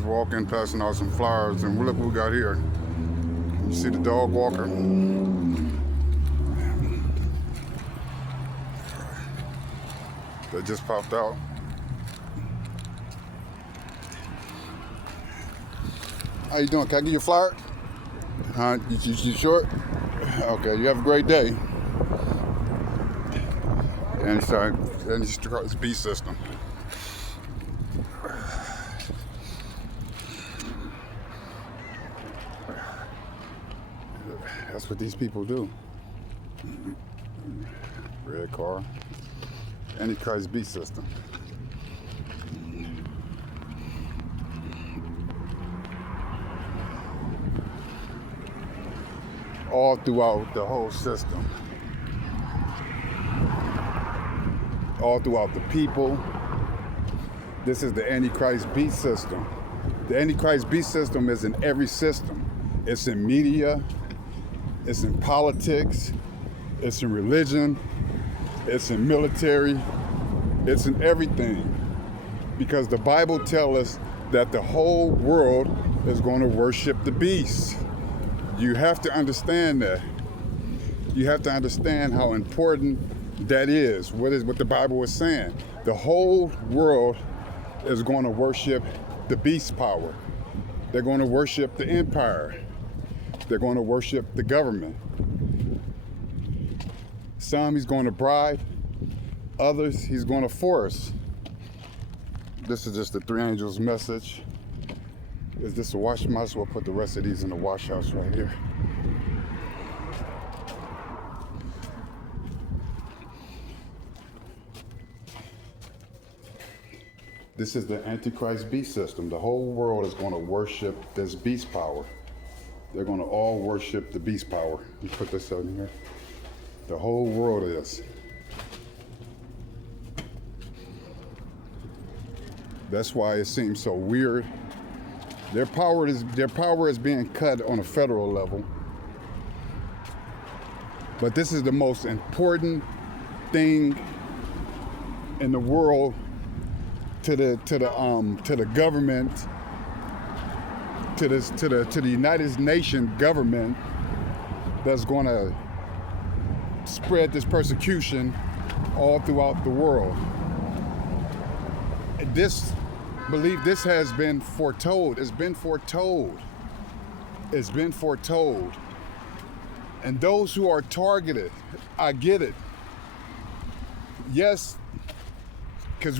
just walking, passing out some flowers, and look what we got here. You see the dog walker? That just popped out. How you doing? Can I give you a flower? Huh? You short? Okay, you have a great day. And it's the B system. That's what these people do. Red car. Antichrist beast system. All throughout the whole system. All throughout the people. This is the Antichrist beast system. The Antichrist beast system is in every system. It's in media. It's in politics, it's in religion, it's in military, it's in everything. Because the Bible tells us that the whole world is going to worship the beast. You have to understand that. You have to understand how important that is. What the Bible is saying. The whole world is going to worship the beast power. They're going to worship the empire. They're going to worship the government. Some he's going to bribe, others he's going to force. This is just the three angels message. Is this a wash? Might as well put the rest of these in the wash house right here. This is the Antichrist beast system. The whole world is going to worship this beast power. They're going to all worship the beast power. Let me put this out in here. The whole world is. That's why it seems so weird. Their power is being cut on a federal level. But this is the most important thing in the world to the government. To the United Nations government that's going to spread this persecution all throughout the world. This has been foretold. It's been foretold. It's been foretold. And those who are targeted, I get it. Yes, because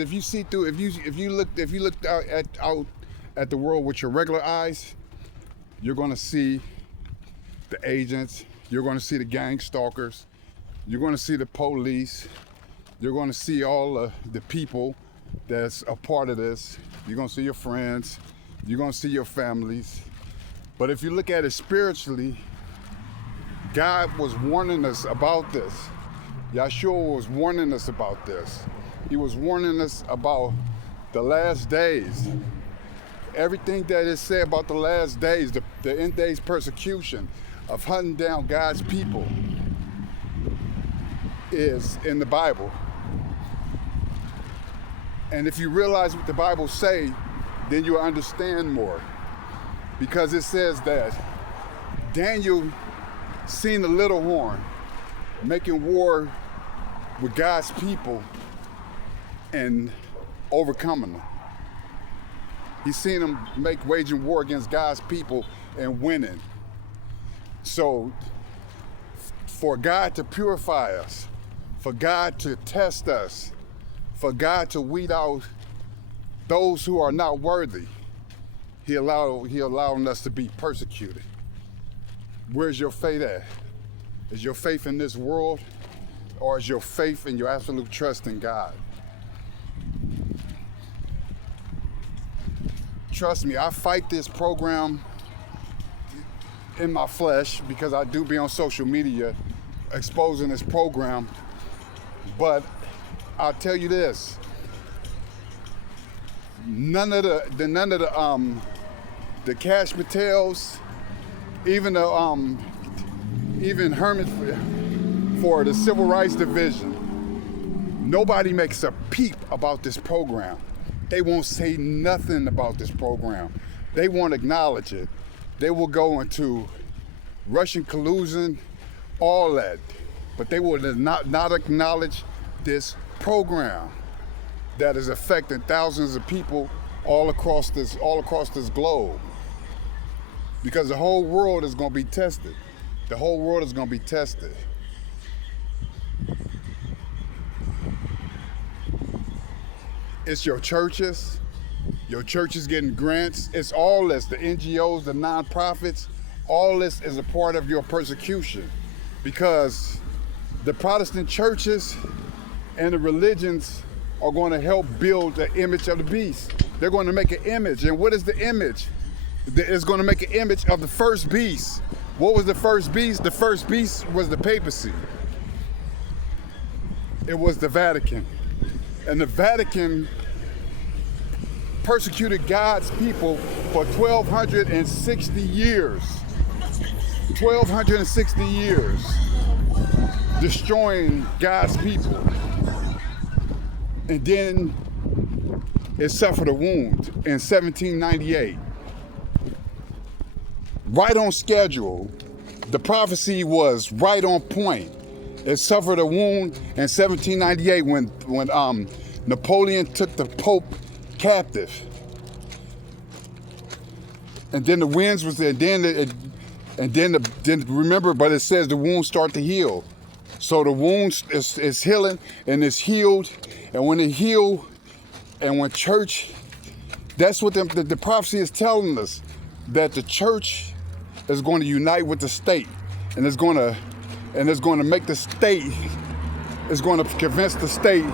if you look out at the world with your regular eyes, you're going to see the agents, you're going to see the gang stalkers, you're going to see the police, you're going to see all the people that's a part of this. You're going to see your friends, you're going to see your families. But if you look at it spiritually, God was warning us about this. Yahshua was warning us about this. He was warning us about the last days. Everything that is said about the last days, the end days persecution of hunting down God's people is in the Bible. And if you realize what the Bible say, then you'll understand more. Because it says that Daniel seen the little horn making war with God's people and overcoming them. He's seen them waging war against God's people and winning. So for God to purify us, for God to test us, for God to weed out those who are not worthy, He allowing us to be persecuted. Where's your faith at? Is your faith in this world, or is your faith in your absolute trust in God? Trust me, I fight this program in my flesh because I do be on social media exposing this program. But I'll tell you this: none of the Cash Patels, even Herman for the Civil Rights Division, nobody makes a peep about this program. They won't say nothing about this program. They won't acknowledge it. They will go into Russian collusion, all that, but they will not acknowledge this program that is affecting thousands of people all across this globe. Because the whole world is going to be tested. The whole world is going to be tested. It's your churches getting grants. It's all this, the NGOs, the nonprofits, all this is a part of your persecution, because the Protestant churches and the religions are going to help build the image of the beast. They're going to make an image. And what is the image? It's going to make an image of the first beast. What was the first beast? The first beast was the papacy. It was the Vatican. And the Vatican persecuted God's people for 1,260 years. 1,260 years, destroying God's people. And then it suffered a wound in 1798. Right on schedule. The prophecy was right on point. It suffered a wound in 1798 when Napoleon took the Pope captive. And then the winds was there. And then remember, but it says the wounds start to heal. So the wounds is healing and it's healed. And when it healed, and when church, that's what the prophecy is telling us, that the church is going to unite with the state, and it's going to make the state, is going to convince the state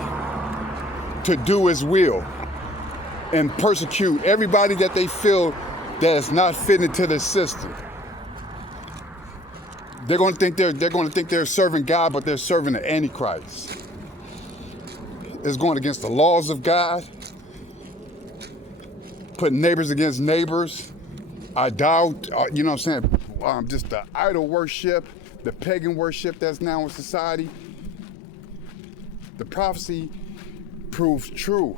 to do its will and persecute everybody that they feel that is not fit into the system. They're going to think they're serving God, but they're serving the Antichrist. It's going against the laws of God, putting neighbors against neighbors. I doubt, you know what I'm saying? Just the idol worship, the pagan worship that's now in society. The prophecy proves true.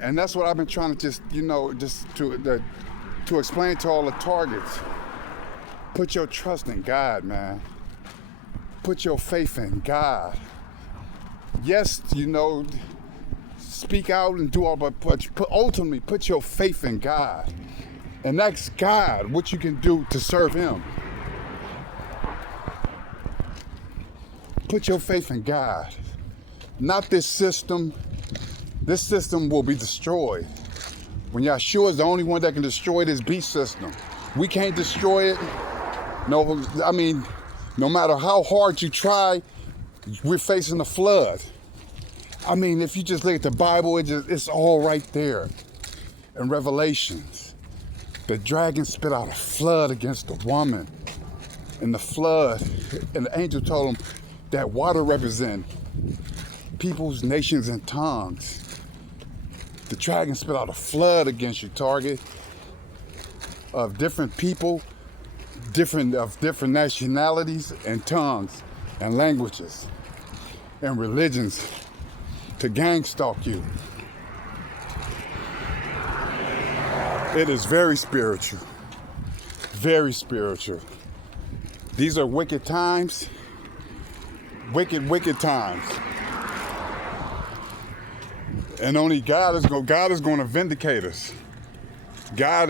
And that's what I've been trying to to explain to all the targets. Put your trust in God, man. Put your faith in God. Yes, speak out and do all, but ultimately put your faith in God. And ask God what you can do to serve Him. Put your faith in God. Not this system. This system will be destroyed. When Yahshua is the only one that can destroy this beast system. We can't destroy it. No matter how hard you try, we're facing a flood. I mean, if you just look at the Bible, it's all right there. In Revelations, the dragon spit out a flood against the woman. And the flood, and the angel told him that water represents peoples, nations, and tongues. The dragon spit out a flood against you, target, of different people, of different nationalities and tongues and languages and religions to gang stalk you. It is very spiritual. Very spiritual. These are wicked times. Wicked times. And only God is going to vindicate us. Look at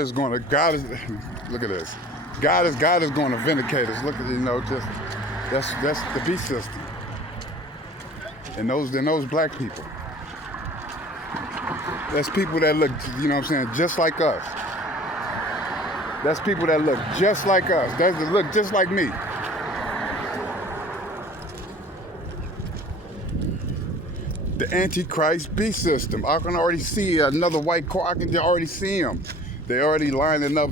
this. God is going to vindicate us. Look at, that's the beast system. And those black people. That's people that look, just like us. That's people that look just like us. That look just like me. The Antichrist beast system. I can already see another white car. I can already see them. They're already lining up,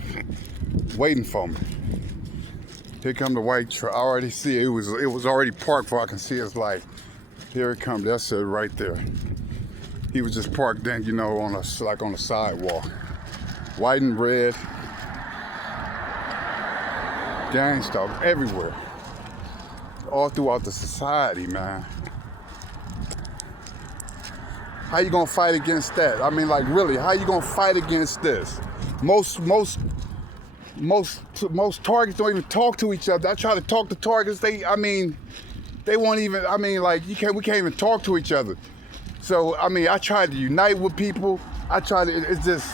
waiting for me. Here come the white truck. I already see it. It was already parked before I can see his light. Here it comes. That's it right there. He was just parked then, on the sidewalk. White and red. Gang stalk everywhere. All throughout the society, man. How you gonna fight against that? I mean, like, really, how you gonna fight against this? Most targets don't even talk to each other. I try to talk to targets. They won't even. I mean, like, we can't even talk to each other. So, I mean, I try to unite with people. It's just,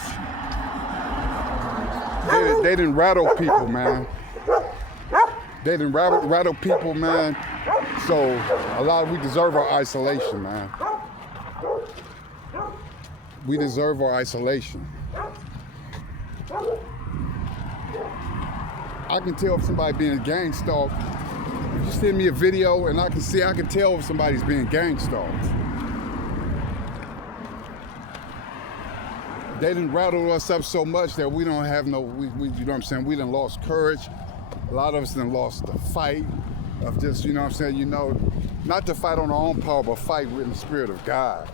they didn't rattle people, man. They didn't rattle people, man. So, we deserve our isolation, man. We deserve our isolation. I can tell if somebody being gang stalked. If you send me a video and I can tell if somebody's being gang stalked. They didn't rattle us up so much that we don't have you know what I'm saying? We done lost courage. A lot of us done lost the fight of just, you know what I'm saying? You know, not to fight on our own power, but fight with the Spirit of God.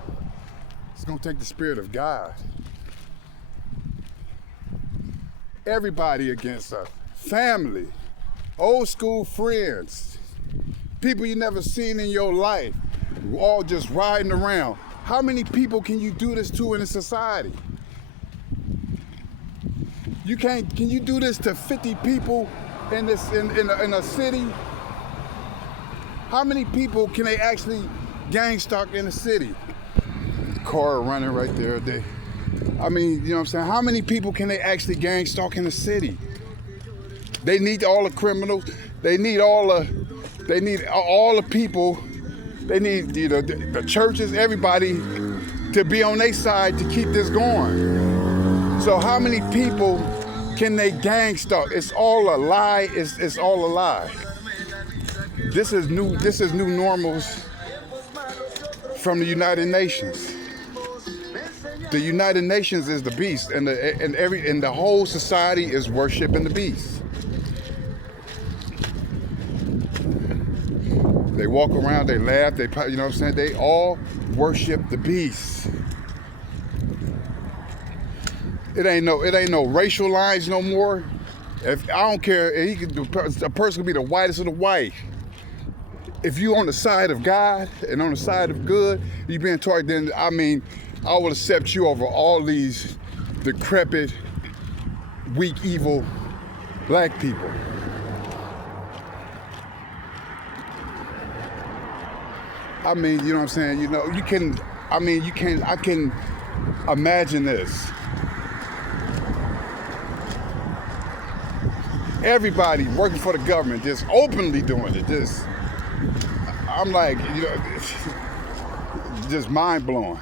It's gonna take the Spirit of God. Everybody against us. Family, old school friends, people you never seen in your life, all just riding around. How many people can you do this to in a society? Can you do this to 50 people in a city? How many people can they actually gang stalk in a city? Car running right there. I mean, you know what I'm saying? How many people can they actually gang stalk in a city? They need all the criminals. They need all the people. They need the churches, everybody to be on their side to keep this going. So how many people can they gang stalk? It's all a lie. It's all a lie. This is new normals from the United Nations. The United Nations is the beast, and the whole society is worshiping the beast. They walk around, they laugh, you know what I'm saying? They all worship the beast. It ain't no racial lines no more. I don't care, a person can be the whitest of the white. If you on the side of God and on the side of good, you being taught, then I will accept you over all these decrepit, weak, evil black people. I mean, you know what I'm saying? You know, I can imagine this. Everybody working for the government just openly doing it. I'm like, you know, just mind blowing.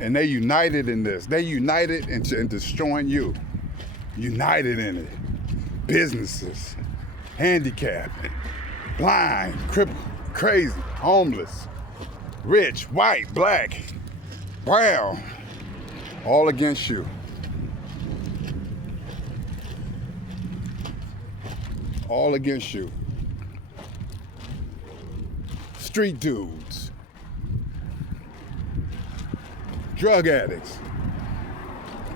And they united in this. They united in destroying you. United in it. Businesses, handicapped, blind, crippled, crazy, homeless, rich, white, black, brown, all against you. All against you. Street dudes, drug addicts,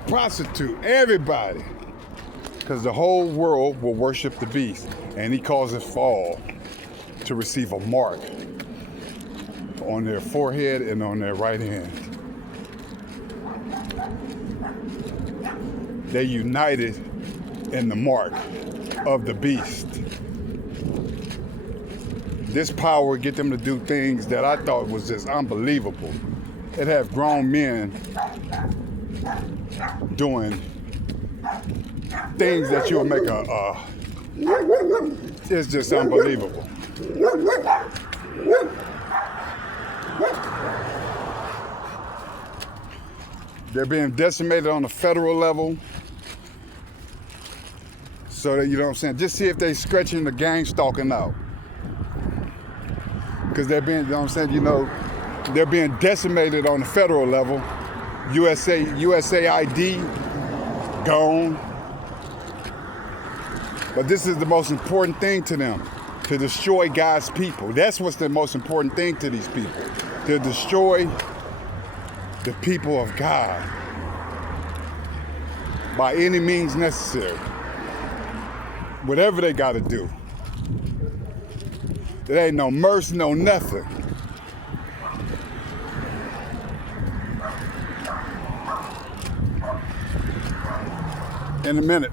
prostitute, everybody. Because the whole world will worship the beast, and he causes fall to receive a mark on their forehead and on their right hand. They united in the mark of the beast. This power get them to do things that I thought was just unbelievable. It have grown men doing things that you'll make it's just unbelievable. They're being decimated on the federal level. So that, you know what I'm saying, just see if they stretching the gang stalking out. Because they're being, you know what I'm saying, they're being decimated on the federal level. USAID, gone. But this is the most important thing to them, to destroy God's people. That's what's the most important thing to these people, to destroy the people of God by any means necessary. Whatever they got to do. There ain't no mercy, no nothing. in a minute.